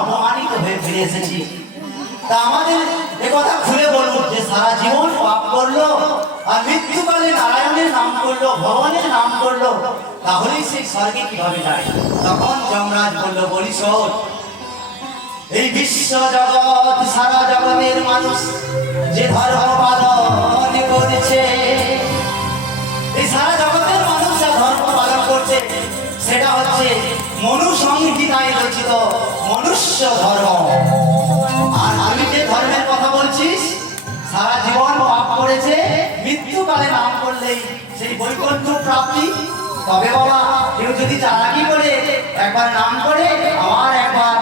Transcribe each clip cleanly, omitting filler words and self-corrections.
অপমানিত হয়ে ফিরে এসেছি। তা আমাদের একথা খুলে বলুন যে সারা জীবন পাপ করলো আর মৃত্যুকালে নারায়ণের নাম করলো, ভগবানের নাম করলো, তাহলেই সে স্বর্গে কিভাবে যায়? তখন যমরাজ বলল, বলি শোন, এই বিশ্ব জগৎ, সারা জগতের মানুষ যে ধর্ম পালন করছে, এই সারা জগতের মানুষ যা ধর্ম পালন করছে সেটা হচ্ছে মনুসংহিতায় রচিত মনুষ্য ধর্ম। আর আমি যে ধর্মের কথা বলছিস, সারা জীবন পাপ করেছে, মৃত্যুকালে নাম করলেই সেই বৈকুণ্ঠ প্রাপ্তি। তবে বাবা, কেউ যদি চালাকি করে একবার নাম করে আবার একবার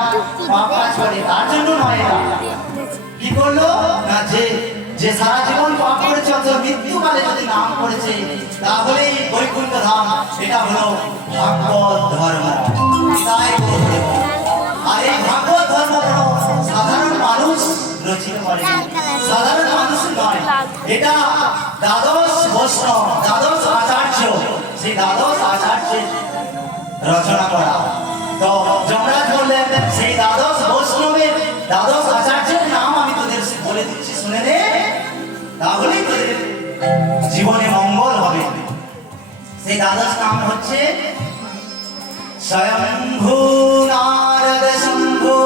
পাপ কাজ করে, তার জন্য নয়। না কি করলো না, যে সারা জীবন পাপ করেছে অথচ মৃত্যুকালে যদি নাম করেছে তাহলেই বৈকুণ্ঠ ধাম। এটা হলো ভাগবত ধর্ম। তাই আর এই ভাগবত ধর্ম কোনো সাধারণ মানুষ রচিত করে, সাধারণ মানুষ নয়। এটা দ্বাদশ বৈষ্ণব, দ্বাদশ আচার্য, সেই দ্বাদশ আচার্যের রচনা করা। তো যমরাজ বললেন, সেই দ্বাদশ বৈষ্ণবের, দ্বাদশ আচার্যের নাম আমি তোদের বলে দিচ্ছি, শুনে নে, তাহলেই তোদের জীবনে মঙ্গল হবে। সেই দ্বাদশ নাম হচ্ছে স্বয়ম্ভু নারদ শম্ভু